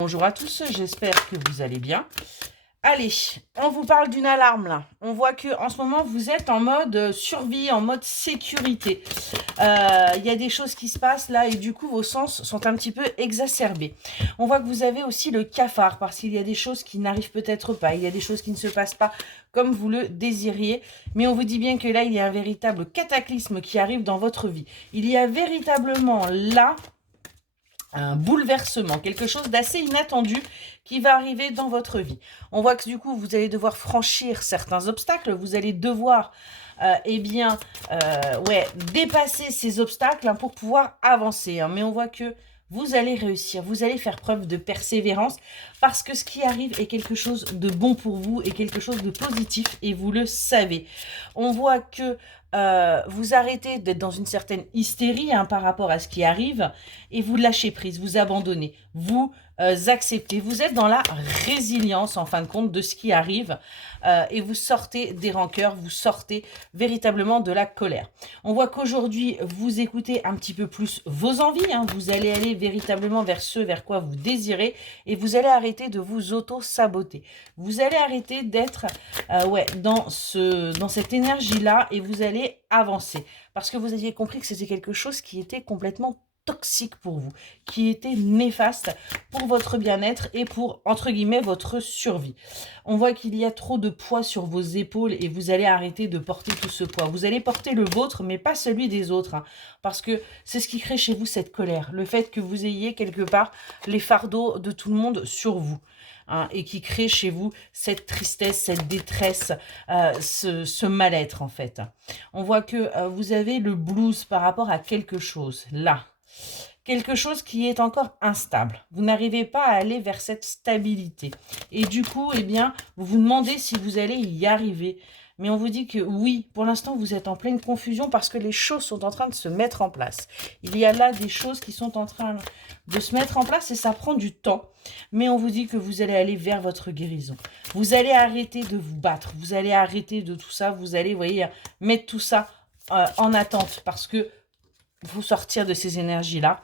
Bonjour à tous, j'espère que vous allez bien. Allez, on vous parle d'une alarme là. On voit que en ce moment vous êtes en mode survie, en mode sécurité. Il y a des choses qui se passent là et du coup vos sens sont un petit peu exacerbés. On voit que vous avez aussi le cafard parce qu'il y a des choses qui n'arrivent peut-être pas, il y a des choses qui ne se passent pas comme vous le désiriez. Mais on vous dit bien que là il y a un véritable cataclysme qui arrive dans votre vie. Il y a véritablement là un bouleversement, quelque chose d'assez inattendu qui va arriver dans votre vie. On voit que du coup, vous allez devoir franchir certains obstacles, vous allez devoir dépasser ces obstacles pour pouvoir avancer. Mais on voit que vous allez réussir, vous allez faire preuve de persévérance parce que ce qui arrive est quelque chose de bon pour vous et quelque chose de positif et vous le savez. On voit que vous arrêtez d'être dans une certaine hystérie par rapport à ce qui arrive et vous lâchez prise, vous abandonnez, vous acceptez. Vous êtes dans la résilience en fin de compte de ce qui arrive et vous sortez des rancœurs, vous sortez véritablement de la colère. On voit qu'aujourd'hui, vous écoutez un petit peu plus vos envies, vous allez aller véritablement vers ce vers quoi vous désirez et vous allez arrêter de vous auto-saboter. Vous allez arrêter d'être dans cette énergie-là et vous allez avancer. Parce que vous aviez compris que c'était quelque chose qui était complètement toxique pour vous, qui était néfaste pour votre bien-être et pour, entre guillemets, votre survie. On voit qu'il y a trop de poids sur vos épaules et vous allez arrêter de porter tout ce poids. Vous allez porter le vôtre, mais pas celui des autres, parce que c'est ce qui crée chez vous cette colère, le fait que vous ayez quelque part les fardeaux de tout le monde sur vous. Et qui crée chez vous cette tristesse, cette détresse, ce mal-être en fait. On voit que vous avez le blues par rapport à quelque chose, là. Quelque chose qui est encore instable. Vous n'arrivez pas à aller vers cette stabilité. Et du coup, eh bien, vous vous demandez si vous allez y arriver. Mais on vous dit que oui, pour l'instant, vous êtes en pleine confusion parce que les choses sont en train de se mettre en place. Il y a là des choses qui sont en train de se mettre en place et ça prend du temps. Mais on vous dit que vous allez aller vers votre guérison. Vous allez arrêter de vous battre. Vous allez arrêter de tout ça. Vous allez, vous voyez, mettre tout ça en attente parce que vous sortir de ces énergies-là.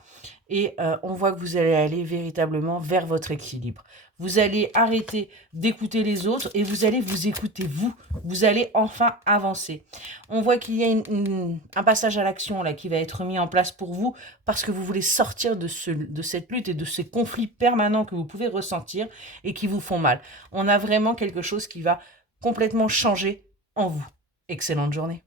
Et on voit que vous allez aller véritablement vers votre équilibre. Vous allez arrêter d'écouter les autres et vous allez vous écouter vous. Vous allez enfin avancer. On voit qu'il y a un passage à l'action là qui va être mis en place pour vous parce que vous voulez sortir de cette lutte et de ces conflits permanents que vous pouvez ressentir et qui vous font mal. On a vraiment quelque chose qui va complètement changer en vous. Excellente journée.